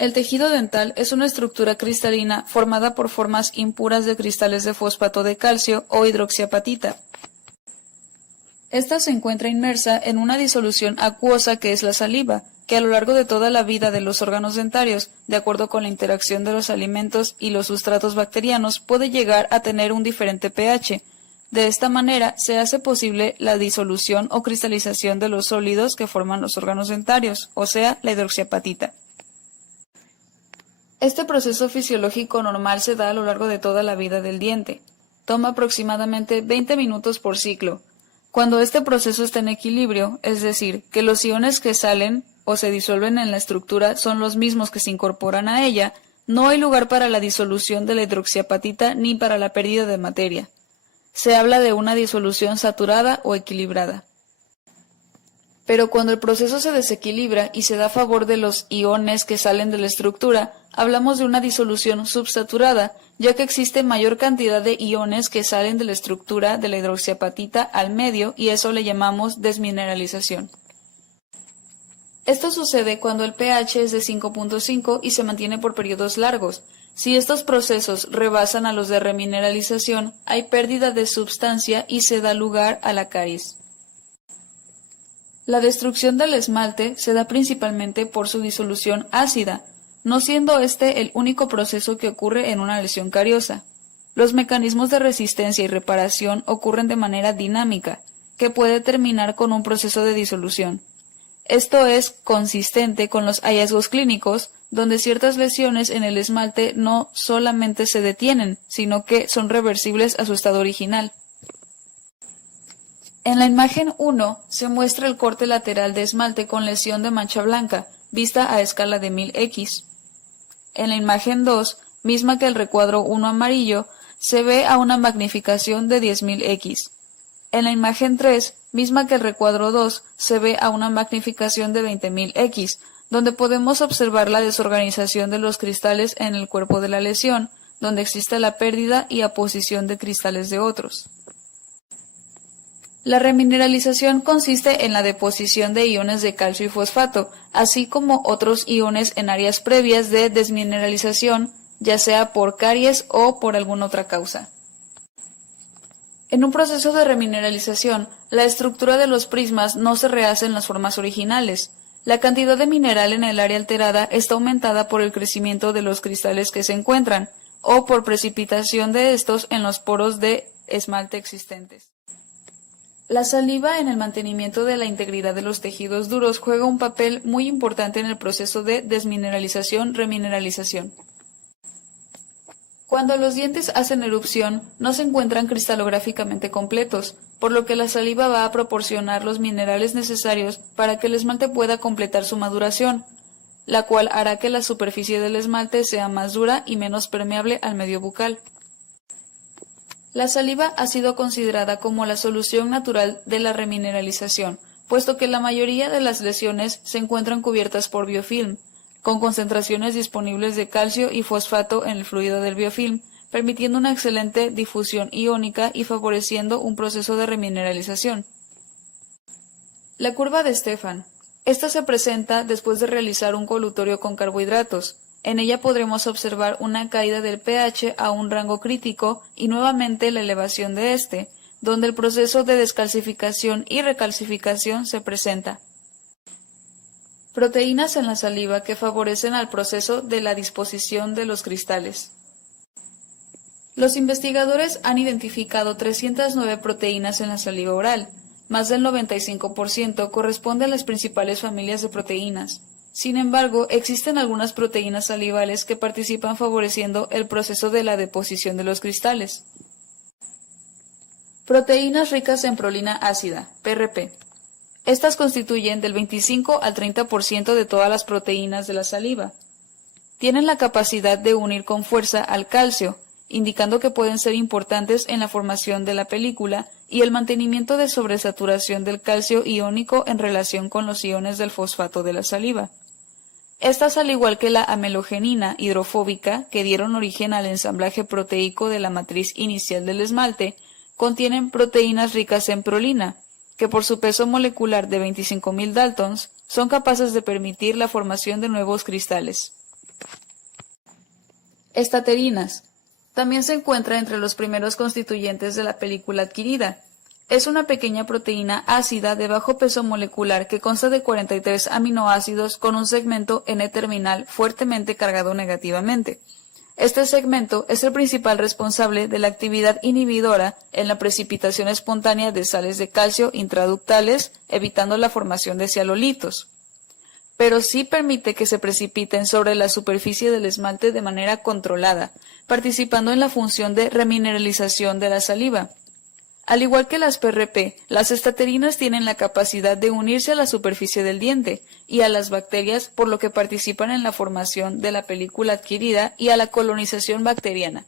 El tejido dental es una estructura cristalina formada por formas impuras de cristales de fosfato de calcio o hidroxiapatita. Esta se encuentra inmersa en una disolución acuosa que es la saliva, que a lo largo de toda la vida de los órganos dentarios, de acuerdo con la interacción de los alimentos y los sustratos bacterianos, puede llegar a tener un diferente pH. De esta manera se hace posible la disolución o cristalización de los sólidos que forman los órganos dentarios, o sea, la hidroxiapatita. Este proceso fisiológico normal se da a lo largo de toda la vida del diente. Toma aproximadamente 20 minutos por ciclo. Cuando este proceso está en equilibrio, es decir, que los iones que salen o se disuelven en la estructura son los mismos que se incorporan a ella, no hay lugar para la disolución de la hidroxiapatita ni para la pérdida de materia. Se habla de una disolución saturada o equilibrada. Pero cuando el proceso se desequilibra y se da a favor de los iones que salen de la estructura, hablamos de una disolución subsaturada, ya que existe mayor cantidad de iones que salen de la estructura de la hidroxiapatita al medio y eso le llamamos desmineralización. Esto sucede cuando el pH es de 5.5 y se mantiene por periodos largos. Si estos procesos rebasan a los de remineralización, hay pérdida de substancia y se da lugar a la caries. La destrucción del esmalte se da principalmente por su disolución ácida, no siendo este el único proceso que ocurre en una lesión cariosa. Los mecanismos de resistencia y reparación ocurren de manera dinámica, que puede terminar con un proceso de disolución. Esto es consistente con los hallazgos clínicos, donde ciertas lesiones en el esmalte no solamente se detienen, sino que son reversibles a su estado original. En la imagen 1 se muestra el corte lateral de esmalte con lesión de mancha blanca, vista a escala de 1000x. En la imagen 2, misma que el recuadro 1 amarillo, se ve a una magnificación de 10.000x. En la imagen 3, misma que el recuadro 2, se ve a una magnificación de 20.000x, donde podemos observar la desorganización de los cristales en el cuerpo de la lesión, donde existe la pérdida y aposición de cristales de otros. La remineralización consiste en la deposición de iones de calcio y fosfato, así como otros iones en áreas previas de desmineralización, ya sea por caries o por alguna otra causa. En un proceso de remineralización, la estructura de los prismas no se rehace en las formas originales. La cantidad de mineral en el área alterada está aumentada por el crecimiento de los cristales que se encuentran, o por precipitación de estos en los poros de esmalte existentes. La saliva en el mantenimiento de la integridad de los tejidos duros juega un papel muy importante en el proceso de desmineralización-remineralización. Cuando los dientes hacen erupción, no se encuentran cristalográficamente completos, por lo que la saliva va a proporcionar los minerales necesarios para que el esmalte pueda completar su maduración, la cual hará que la superficie del esmalte sea más dura y menos permeable al medio bucal. La saliva ha sido considerada como la solución natural de la remineralización, puesto que la mayoría de las lesiones se encuentran cubiertas por biofilm, con concentraciones disponibles de calcio y fosfato en el fluido del biofilm, permitiendo una excelente difusión iónica y favoreciendo un proceso de remineralización. La curva de Stefan. Esta se presenta después de realizar un colutorio con carbohidratos. En ella podremos observar una caída del pH a un rango crítico y nuevamente la elevación de este, donde el proceso de descalcificación y recalcificación se presenta. Proteínas en la saliva que favorecen al proceso de la disposición de los cristales. Los investigadores han identificado 309 proteínas en la saliva oral. Más del 95% corresponde a las principales familias de proteínas. Sin embargo, existen algunas proteínas salivales que participan favoreciendo el proceso de la deposición de los cristales. Proteínas ricas en prolina ácida, PRP. Estas constituyen del 25 al 30% de todas las proteínas de la saliva. Tienen la capacidad de unir con fuerza al calcio, indicando que pueden ser importantes en la formación de la película y el mantenimiento de sobresaturación del calcio iónico en relación con los iones del fosfato de la saliva. Estas, al igual que la amelogenina hidrofóbica, que dieron origen al ensamblaje proteico de la matriz inicial del esmalte, contienen proteínas ricas en prolina, que por su peso molecular de 25.000 daltons son capaces de permitir la formación de nuevos cristales. Estaterinas. También se encuentra entre los primeros constituyentes de la película adquirida. Es una pequeña proteína ácida de bajo peso molecular que consta de 43 aminoácidos con un segmento N-terminal fuertemente cargado negativamente. Este segmento es el principal responsable de la actividad inhibidora en la precipitación espontánea de sales de calcio intraductales, evitando la formación de cianolitos. Pero sí permite que se precipiten sobre la superficie del esmalte de manera controlada, participando en la función de remineralización de la saliva. Al igual que las PRP, las estaterinas tienen la capacidad de unirse a la superficie del diente y a las bacterias, por lo que participan en la formación de la película adquirida y a la colonización bacteriana.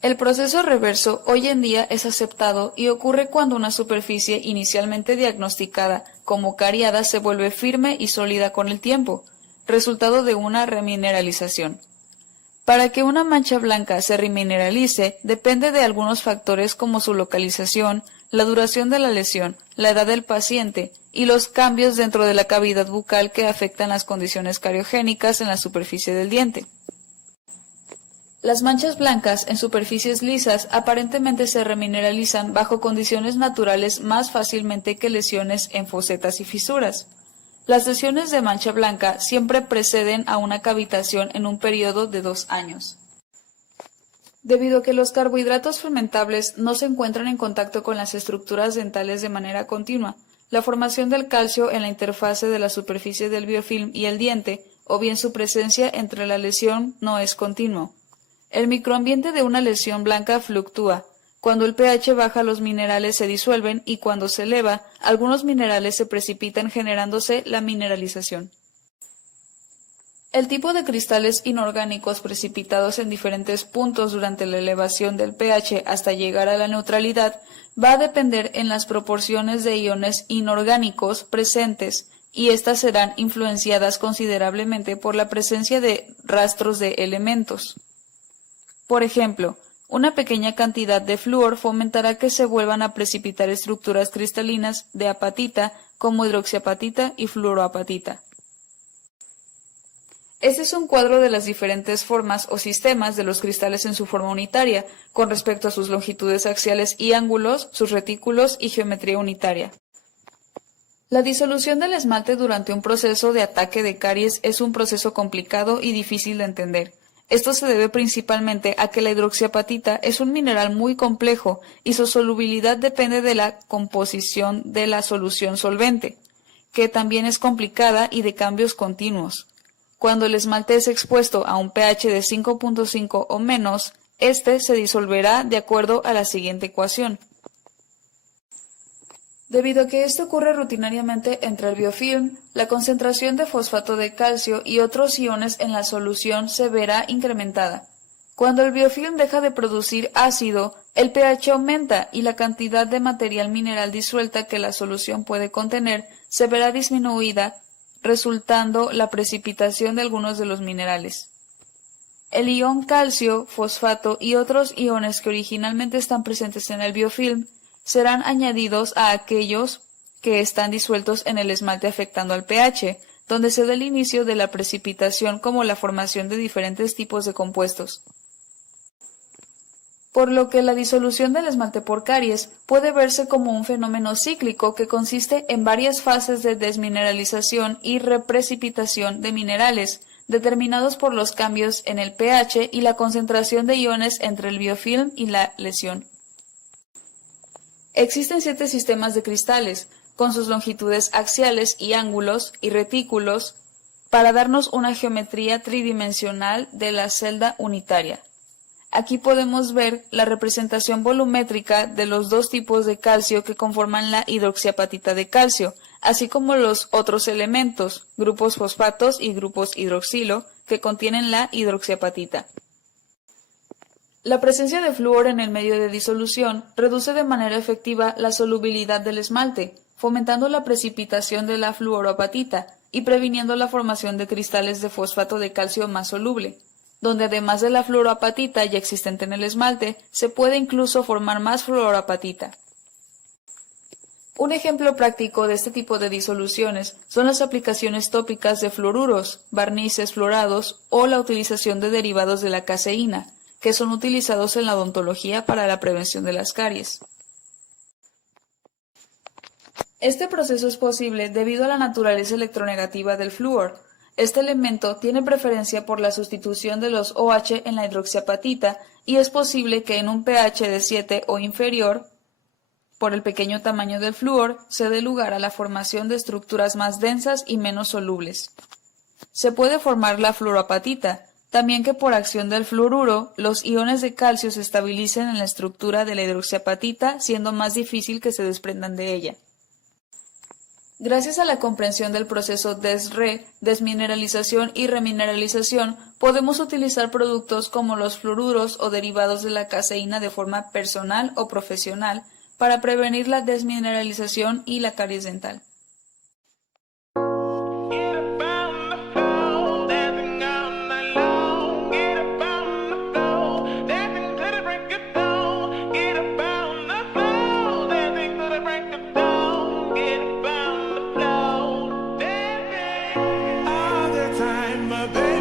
El proceso reverso hoy en día es aceptado y ocurre cuando una superficie inicialmente diagnosticada como cariada se vuelve firme y sólida con el tiempo, resultado de una remineralización. Para que una mancha blanca se remineralice depende de algunos factores como su localización, la duración de la lesión, la edad del paciente y los cambios dentro de la cavidad bucal que afectan las condiciones cariogénicas en la superficie del diente. Las manchas blancas en superficies lisas aparentemente se remineralizan bajo condiciones naturales más fácilmente que lesiones en fosetas y fisuras. Las lesiones de mancha blanca siempre preceden a una cavitación en un periodo de 2 años. Debido a que los carbohidratos fermentables no se encuentran en contacto con las estructuras dentales de manera continua, la formación del calcio en la interfase de la superficie del biofilm y el diente, o bien su presencia entre la lesión, no es continuo. El microambiente de una lesión blanca fluctúa. Cuando el pH baja, los minerales se disuelven y cuando se eleva, algunos minerales se precipitan generándose la mineralización. El tipo de cristales inorgánicos precipitados en diferentes puntos durante la elevación del pH hasta llegar a la neutralidad va a depender en las proporciones de iones inorgánicos presentes y estas serán influenciadas considerablemente por la presencia de rastros de elementos. Por ejemplo, una pequeña cantidad de flúor fomentará que se vuelvan a precipitar estructuras cristalinas de apatita como hidroxiapatita y fluoroapatita. Este es un cuadro de las diferentes formas o sistemas de los cristales en su forma unitaria, con respecto a sus longitudes axiales y ángulos, sus retículos y geometría unitaria. La disolución del esmalte durante un proceso de ataque de caries es un proceso complicado y difícil de entender. Esto se debe principalmente a que la hidroxiapatita es un mineral muy complejo y su solubilidad depende de la composición de la solución solvente, que también es complicada y de cambios continuos. Cuando el esmalte es expuesto a un pH de 5.5 o menos, este se disolverá de acuerdo a la siguiente ecuación. Debido a que esto ocurre rutinariamente entre el biofilm, la concentración de fosfato de calcio y otros iones en la solución se verá incrementada. Cuando el biofilm deja de producir ácido, el pH aumenta y la cantidad de material mineral disuelta que la solución puede contener se verá disminuida, resultando la precipitación de algunos de los minerales. El ion calcio, fosfato y otros iones que originalmente están presentes en el biofilm serán añadidos a aquellos que están disueltos en el esmalte afectando al pH, donde se da el inicio de la precipitación como la formación de diferentes tipos de compuestos. Por lo que la disolución del esmalte por caries puede verse como un fenómeno cíclico que consiste en varias fases de desmineralización y reprecipitación de minerales, determinados por los cambios en el pH y la concentración de iones entre el biofilm y la lesión. Existen 7 sistemas de cristales, con sus longitudes axiales y ángulos y retículos, para darnos una geometría tridimensional de la celda unitaria. Aquí podemos ver la representación volumétrica de los dos tipos de calcio que conforman la hidroxiapatita de calcio, así como los otros elementos, grupos fosfatos y grupos hidroxilo, que contienen la hidroxiapatita. La presencia de flúor en el medio de disolución reduce de manera efectiva la solubilidad del esmalte, fomentando la precipitación de la fluoroapatita y previniendo la formación de cristales de fosfato de calcio más soluble, donde además de la fluoroapatita ya existente en el esmalte, se puede incluso formar más fluoroapatita. Un ejemplo práctico de este tipo de disoluciones son las aplicaciones tópicas de fluoruros, barnices fluorados o la utilización de derivados de la caseína, que son utilizados en la odontología para la prevención de las caries. Este proceso es posible debido a la naturaleza electronegativa del flúor. Este elemento tiene preferencia por la sustitución de los OH en la hidroxiapatita y es posible que en un pH de 7 o inferior, por el pequeño tamaño del flúor, se dé lugar a la formación de estructuras más densas y menos solubles. Se puede formar la fluoroapatita, también que por acción del fluoruro, los iones de calcio se estabilicen en la estructura de la hidroxiapatita, siendo más difícil que se desprendan de ella. Gracias a la comprensión del proceso desmineralización y remineralización, podemos utilizar productos como los fluoruros o derivados de la caseína de forma personal o profesional para prevenir la desmineralización y la caries dental. My baby.